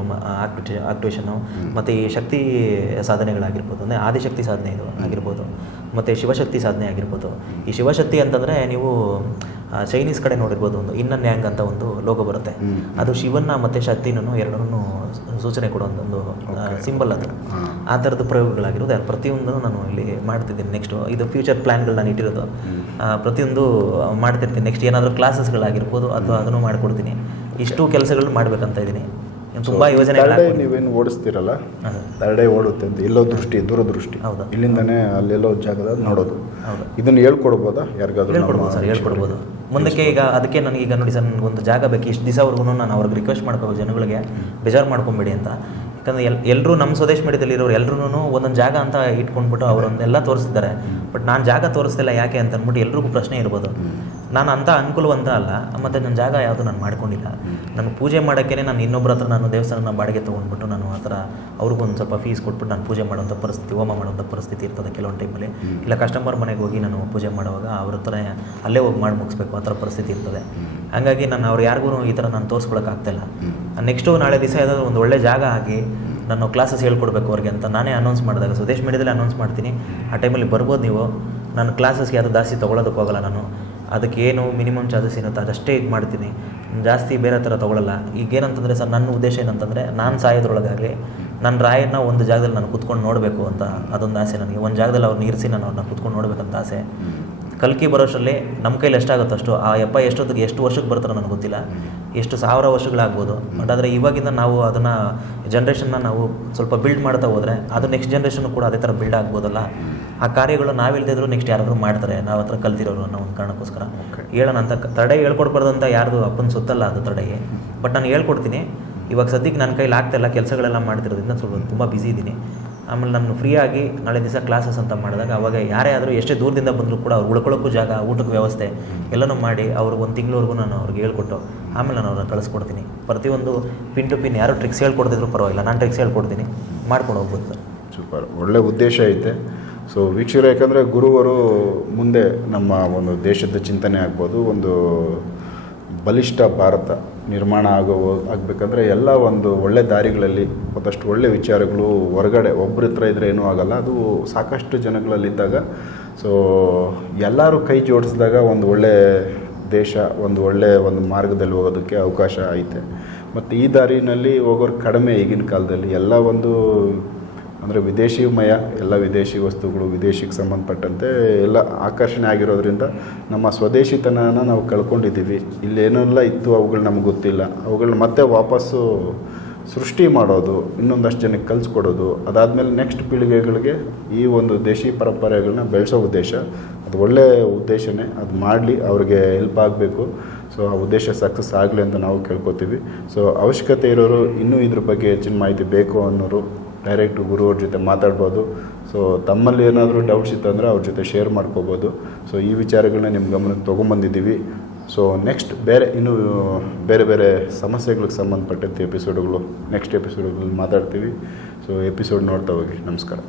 ಆಕ್ಟಿವೇ ಆಕ್ಟಿವೇಷನು ಮತ್ತು ಈ ಶಕ್ತಿ ಸಾಧನೆಗಳಾಗಿರ್ಬೋದು ಅಂದರೆ ಆದಿಶಕ್ತಿ ಸಾಧನೆ ಇದು ಆಗಿರ್ಬೋದು ಮತ್ತು ಶಿವಶಕ್ತಿ ಸಾಧನೆ ಆಗಿರ್ಬೋದು. ಈ ಶಿವಶಕ್ತಿ ಅಂತಂದರೆ ನೀವು ಚೈನೀಸ್ ಕಡೆ ನೋಡಿರ್ಬೋದು ಒಂದು ಇನ್ನನ್ ಯಾಂಗ್ ಅಂತ ಒಂದು ಲೋಗೋ ಬರುತ್ತೆ. ಅದು ಶಿವನ್ನ ಮತ್ತು ಶಕ್ತಿನೂ ಎರಡನ್ನೂ ಸೂಚನೆ ಕೊಡೋ ಒಂದು ಸಿಂಬಲ್ ಅದು. ಆ ಥರದ ಪ್ರಯೋಗಗಳಾಗಿರೋದು. ಅದು ಪ್ರತಿಯೊಂದನ್ನು ನಾನು ಇಲ್ಲಿ ಮಾಡ್ತಿದ್ದೀನಿ ನೆಕ್ಸ್ಟು ಇದು ಫ್ಯೂಚರ್ ಪ್ಲ್ಯಾನ್ಗಳು ನಾನು ಇಟ್ಟಿರೋದು. ಪ್ರತಿಯೊಂದು ಮಾಡ್ತಿರ್ತೀನಿ. ನೆಕ್ಸ್ಟ್ ಏನಾದರೂ ಕ್ಲಾಸಸ್ಗಳಾಗಿರ್ಬೋದು ಅಥವಾ ಅದನ್ನು ಮಾಡಿಕೊಡ್ತೀನಿ. ಇಷ್ಟು ಕೆಲಸಗಳು ಮಾಡ್ಬೇಕಂತ ಇದ್ದೀನಿ. ತುಂಬ ಯೋಜನೆ
ನೀವೇನು ಓಡಿಸ್ತೀರಲ್ಲ? ತರ್ಡೆ ಓಡುತ್ತೆ ಅಂತ ಎಲ್ಲೋ ದೃಷ್ಟಿ ದೂರದೃಷ್ಟಿ. ಇಲ್ಲಿಂದನೇ ಅಲ್ಲೆಲ್ಲೋ ಜಾಗದಲ್ಲಿ ನೋಡೋದು. ಇದನ್ನ ಹೇಳ್ಕೊಡ್ಬೋದಾ? ಯಾರಿಗಾದ್ರೂ
ಹೇಳ್ಕೊಡ್ಬೋದು ಸರ್ ಹೇಳ್ಕೊಡ್ಬೋದು. ಮುಂದಕ್ಕೆ ಈಗ ಅದಕ್ಕೆ ನನಗೆ ಈಗ ನೋಡಿ ಸರ್ ನನಗೊಂದು ಜಾಗ ಬೇಕು. ಇಷ್ಟು ದಿವಸವರೆಗೂ ನಾನು ಅವ್ರಿಗೆ ರಿಕ್ವೆಸ್ಟ್ ಮಾಡ್ಕೋಬೇಕು ಜನಗಳಿಗೆ. ಬೇಜಾರು ಮಾಡ್ಕೊಂಬೇಡಿ ಅಂತ. ಯಾಕಂದರೆ ಎಲ್ ಎಲ್ಲರೂ ನಮ್ಮ ಸ್ವದೇಶ ಮೀಡಿಯಾದಲ್ಲಿ ಇರೋರು ಎಲ್ಲರೂ ಒಂದೊಂದು ಜಾಗ ಅಂತ ಇಟ್ಕೊಂಡ್ಬಿಟ್ಟು ಅವರೊಂದೆಲ್ಲ ತೋರಿಸ್ತಿದ್ದಾರೆ ಬಟ್ ನಾನು ಜಾಗ ತೋರಿಸ್ತಿಲ್ಲ ಯಾಕೆ ಅಂತ ಅಂದ್ಬಿಟ್ಟು ಎಲ್ರಿಗೂ ಪ್ರಶ್ನೆ ಇರ್ಬೋದು. ನಾನು ಅಂಥ ಅನುಕೂಲವಂತ ಅಲ್ಲ ಮತ್ತು ನನ್ನ ಜಾಗ ಯಾವುದು ನಾನು ಮಾಡ್ಕೊಂಡಿಲ್ಲ. ನಾನು ಪೂಜೆ ಮಾಡೋಕ್ಕೇ ನಾನು ಇನ್ನೊಬ್ಬರ ಹತ್ರ ನಾನು ದೇವಸ್ಥಾನನ ಬಾಡಿಗೆ ತೊಗೊಂಡ್ಬಿಟ್ಟು ನಾನು ಆ ಥರ ಅವ್ರಿಗೊಂದು ಸ್ವಲ್ಪ ಫೀಸ್ ಕೊಟ್ಬಿಟ್ಟು ನಾನು ಪೂಜೆ ಮಾಡೋಂಥ ಪರಿಸ್ಥಿತಿ ಹೋಮ ಮಾಡೋಂಥ ಪರಿಸ್ಥಿತಿ ಇರ್ತದೆ ಕೆಲವೊಂದು ಟೈಮಲ್ಲಿ ಇಲ್ಲ ಕಸ್ಟಮರ್ ಮನೆಗೆ ಹೋಗಿ ನಾನು ಪೂಜೆ ಮಾಡುವಾಗ ಅವ್ರ ಹತ್ರ ಅಲ್ಲೇ ಹೋಗಿ ಮಾಡಿ ಮುಗಿಸ್ಬೇಕು ಆ ಥರ ಪರಿಸ್ಥಿತಿ ಇರ್ತದೆ. ಹಾಗಾಗಿ ನಾನು ಅವ್ರು ಯಾರಿಗೂ ಈ ಥರ ನಾನು ತೋರಿಸ್ಕೊಳಕ್ಕಾಗ್ತಿಲ್ಲ ನೆಕ್ಸ್ಟು ನಾಳೆ ದಿವಸ ಯಾವುದಾದ್ರು ಒಂದು ಒಳ್ಳೆ ಜಾಗ ಆಗಿ ನಾನು ಕ್ಲಾಸಸ್ ಹೇಳ್ಕೊಡ್ಬೇಕು ಅವ್ರಿಗೆ ಅಂತ ನಾನೇ ಅನೌನ್ಸ್ ಮಾಡಿದಾಗ ಸ್ವದೇಶ್ ಮೀಡಿಯಾದಲ್ಲಿ ಅನೌನ್ಸ್ ಮಾಡ್ತೀನಿ. ಆ ಟೈಮಲ್ಲಿ ಬರ್ಬೋದು ನೀವು. ನಾನು ಕ್ಲಾಸಸ್ಗೆ ಯಾವುದು ಜಾಸ್ತಿ ತೊಗೊಳೋದಕ್ಕೆ ಹೋಗಲ್ಲ ನಾನು. ಅದಕ್ಕೆ ಏನು ಮಿನಿಮಮ್ ಚಾರ್ಜಸ್ ಏನಂತ ಅದಷ್ಟೇ ಇದು ಮಾಡ್ತೀನಿ. ಜಾಸ್ತಿ ಬೇರೆ ಥರ ಈಗ ಏನಂತಂದರೆ ಸರ್, ನನ್ನ ಉದ್ದೇಶ ಏನಂತಂದರೆ ನಾನು ಸಾಯೋದ್ರೊಳಗಾಗಲಿ ನನ್ನ ರಾಯನ್ನ ಒಂದು ಜಾಗದಲ್ಲಿ ನಾನು ಕುತ್ಕೊಂಡು ನೋಡಬೇಕು ಅಂತ ಅದೊಂದು ಆಸೆ ನನಗೆ. ಒಂದು ಜಾಗದಲ್ಲಿ ಅವ್ರನ್ನ ಇರಿಸಿ ನಾನು ಅವ್ರನ್ನ ಕುತ್ಕೊಂಡು ನೋಡಬೇಕಂತ ಆಸೆ. ಕಲ್ಕಿ ಬರೋಷ್ಟರಲ್ಲಿ ನಮ್ಮ ಕೈಲಿ ಎಷ್ಟಾಗುತ್ತೋ ಅಷ್ಟು, ಆ ಯಪ್ಪ ಎಷ್ಟೊತ್ತಿಗೆ ಎಷ್ಟು ವರ್ಷಕ್ಕೆ ಬರ್ತಾರೋ ನನಗೆ ಗೊತ್ತಿಲ್ಲ. ಎಷ್ಟು ಸಾವಿರ ವರ್ಷಗಳಾಗ್ಬೋದು ಬಟ್ ಆದರೆ ಇವಾಗಿಂದ ನಾವು ಅದನ್ನು ಜನ್ರೇಷನ್ನ ನಾವು ಸ್ವಲ್ಪ ಬಿಲ್ಡ್ ಮಾಡ್ತಾ ಹೋದರೆ, ಅದು ನೆಕ್ಸ್ಟ್ ಜನ್ರೇಷನ್ ಕೂಡ ಅದೇ ಥರ ಬಿಲ್ಡ್ ಆಗ್ಬೋದಲ್ಲ. ಆ ಕಾರ್ಯಗಳು ನಾವಿಲ್ದಿದ್ರು ನೆಕ್ಸ್ಟ್ ಯಾರಾದರೂ ಮಾಡ್ತಾರೆ, ನಾವು ಹತ್ರ ಕಲ್ತಿರೋರು ಅನ್ನೋ ಒಂದು ಕಾರಣಕ್ಕೋಸ್ಕರ. ಹೇಳೋಣ ಅಂತ ತಡೆ ಹೇಳ್ಕೊಡ್ಬಾರ್ದು ಅಂತ ಯಾರ್ದು ಅಪ್ಪನ ಸುತ್ತಲ್ಲ ಅದು ತಡೆಗೆ. ಬಟ್ ನಾನು ಹೇಳ್ಕೊಡ್ತೀನಿ, ಇವಾಗ ಸದ್ಯಕ್ಕೆ ನನ್ನ ಕೈಲಿ ಆಗ್ತಾಯಿಲ್ಲ ಕೆಲಸಗಳೆಲ್ಲ ಮಾಡ್ತಿರೋದ್ರಿಂದ ಸ್ವಲ್ಪ ತುಂಬ ಬ್ಯುಸಿ ಇದ್ದೀನಿ ಆಮೇಲೆ ನಾನು ಆಗಿ ನಾಳೆ ದಿವಸ ಕ್ಲಾಸಸ್ ಅಂತ ಮಾಡಿದಾಗ ಅವಾಗ ಯಾರೇ ಆದರೂ ಎಷ್ಟೇ ದೂರದಿಂದ ಬಂದರೂ ಕೂಡ ಅವ್ರು ಉಳ್ಕೊಳ್ಳೋಕ್ಕೂ ಜಾಗ, ಊಟಕ್ಕೆ ವ್ಯವಸ್ಥೆ ಎಲ್ಲನೂ ಮಾಡಿ ಅವ್ರಿಗೆ ಒಂದು ತಿಂಗಳವರೆಗೂ ನಾನು ಅವ್ರಿಗೆ ಹೇಳ್ಕೊಟ್ಟು ಆಮೇಲೆ ನಾನು ಅವ್ರನ್ನ ಕಳಿಸ್ಕೊಡ್ತೀನಿ. ಪ್ರತಿಯೊಂದು ಪಿನ್ ಟು ಪಿನ್ ಯಾರು ಟ್ರಿಕ್ಸ್ ಹೇಳ್ಕೊಡ್ತಿದ್ರು ಪರವಾಗಿಲ್ಲ, ನಾನು ಟ್ರಿಕ್ಸ್ ಹೇಳ್ಕೊಡ್ತೀನಿ. ಮಾಡ್ಕೊಂಡು ಹೋಗ್ಬೋದು ಸರ್.
ಸೂಪರ್. ಒಳ್ಳೆ ಉದ್ದೇಶ ಐತೆ. ಸೊ ವೀಕ್ಷಕರು ಯಾಕಂದರೆ ಗುರುವರು ಮುಂದೆ ನಮ್ಮ ಒಂದು ದೇಶದ ಚಿಂತನೆ ಆಗ್ಬೋದು, ಒಂದು ಬಲಿಷ್ಠ ಭಾರತ ನಿರ್ಮಾಣ ಆಗೋ, ಆಗಬೇಕಂದ್ರೆ ಎಲ್ಲ ಒಂದು ಒಳ್ಳೆ ದಾರಿಗಳಲ್ಲಿ, ಮತ್ತಷ್ಟು ಒಳ್ಳೆ ವಿಚಾರಗಳು ಹೊರಗಡೆ ಒಬ್ಬರ ಹತ್ರ ಇದ್ದರೆ ಏನೂ ಆಗಲ್ಲ, ಅದು ಸಾಕಷ್ಟು ಜನಗಳಲ್ಲಿದ್ದಾಗ. ಸೊ ಎಲ್ಲರೂ ಕೈ ಜೋಡಿಸಿದಾಗ ಒಂದು ಒಳ್ಳೆ ದೇಶ, ಒಂದು ಒಳ್ಳೆ ಒಂದು ಮಾರ್ಗದಲ್ಲಿ ಹೋಗೋದಕ್ಕೆ ಅವಕಾಶ ಐತೆ. ಮತ್ತು ಈ ದಾರಿನಲ್ಲಿ ಹೋಗೋರು ಕಡಿಮೆ ಈಗಿನ ಕಾಲದಲ್ಲಿ, ಎಲ್ಲ ಒಂದು ಅಂದರೆ ವಿದೇಶಿಮಯ ಎಲ್ಲ ವಿದೇಶಿ ವಸ್ತುಗಳು ವಿದೇಶಿಗೆ ಸಂಬಂಧಪಟ್ಟಂತೆ ಎಲ್ಲ ಆಕರ್ಷಣೆ ಆಗಿರೋದ್ರಿಂದ ನಮ್ಮ ಸ್ವದೇಶಿತನನ ನಾವು ಕಳ್ಕೊಂಡಿದ್ದೀವಿ. ಇಲ್ಲೇನೆಲ್ಲ ಇತ್ತು ಅವುಗಳು ನಮ್ಗೆ ಗೊತ್ತಿಲ್ಲ. ಅವುಗಳನ್ನ ಮತ್ತೆ ವಾಪಸ್ಸು ಸೃಷ್ಟಿ ಮಾಡೋದು, ಇನ್ನೊಂದಷ್ಟು ಜನಕ್ಕೆ ಕಲಿಸ್ಕೊಡೋದು. ಅದಾದಮೇಲೆ ನೆಕ್ಸ್ಟ್ ಪೀಳಿಗೆಗಳಿಗೆ ಈ ಒಂದು ದೇಶಿ ಪರಂಪರೆಗಳನ್ನ ಬೆಳೆಸೋ ಉದ್ದೇಶ. ಅದು ಒಳ್ಳೆಯ ಉದ್ದೇಶನೇ. ಅದು ಮಾಡಲಿ, ಅವ್ರಿಗೆ ಹೆಲ್ಪ್ ಆಗಬೇಕು. ಸೊ ಆ ಉದ್ದೇಶ ಸಕ್ಸಸ್ ಆಗಲಿ ಅಂತ ನಾವು ಕೇಳ್ಕೊತೀವಿ. ಸೊ ಅವಶ್ಯಕತೆ ಇರೋರು ಇನ್ನೂ ಇದ್ರ ಬಗ್ಗೆ ಹೆಚ್ಚಿನ ಮಾಹಿತಿ ಬೇಕು ಅನ್ನೋರು ಡೈರೆಕ್ಟ್ ಗುರು ಅವ್ರ ಜೊತೆ ಮಾತಾಡ್ಬೋದು. ಸೊ ತಮ್ಮಲ್ಲಿ ಏನಾದರೂ ಡೌಟ್ಸ್ ಇತ್ತಂದರೆ ಅವ್ರ ಜೊತೆ ಶೇರ್ ಮಾಡ್ಕೋಬೋದು. ಸೊ ಈ ವಿಚಾರಗಳನ್ನ ನಿಮ್ಮ ಗಮನಕ್ಕೆ ತೊಗೊಂಬಂದಿದ್ದೀವಿ. ಸೊ ನೆಕ್ಸ್ಟ್ ಬೇರೆ ಇನ್ನೂ, ಬೇರೆ ಬೇರೆ ಸಮಸ್ಯೆಗಳಿಗೆ ಸಂಬಂಧಪಟ್ಟಂತೆ ಎಪಿಸೋಡ್ಗಳು ನೆಕ್ಸ್ಟ್ ಎಪಿಸೋಡ್ಗಳಲ್ಲಿ ಮಾತಾಡ್ತೀವಿ. ಸೊ ಎಪಿಸೋಡ್ ನೋಡ್ತಾ ಹೋಗಿ. ನಮಸ್ಕಾರ.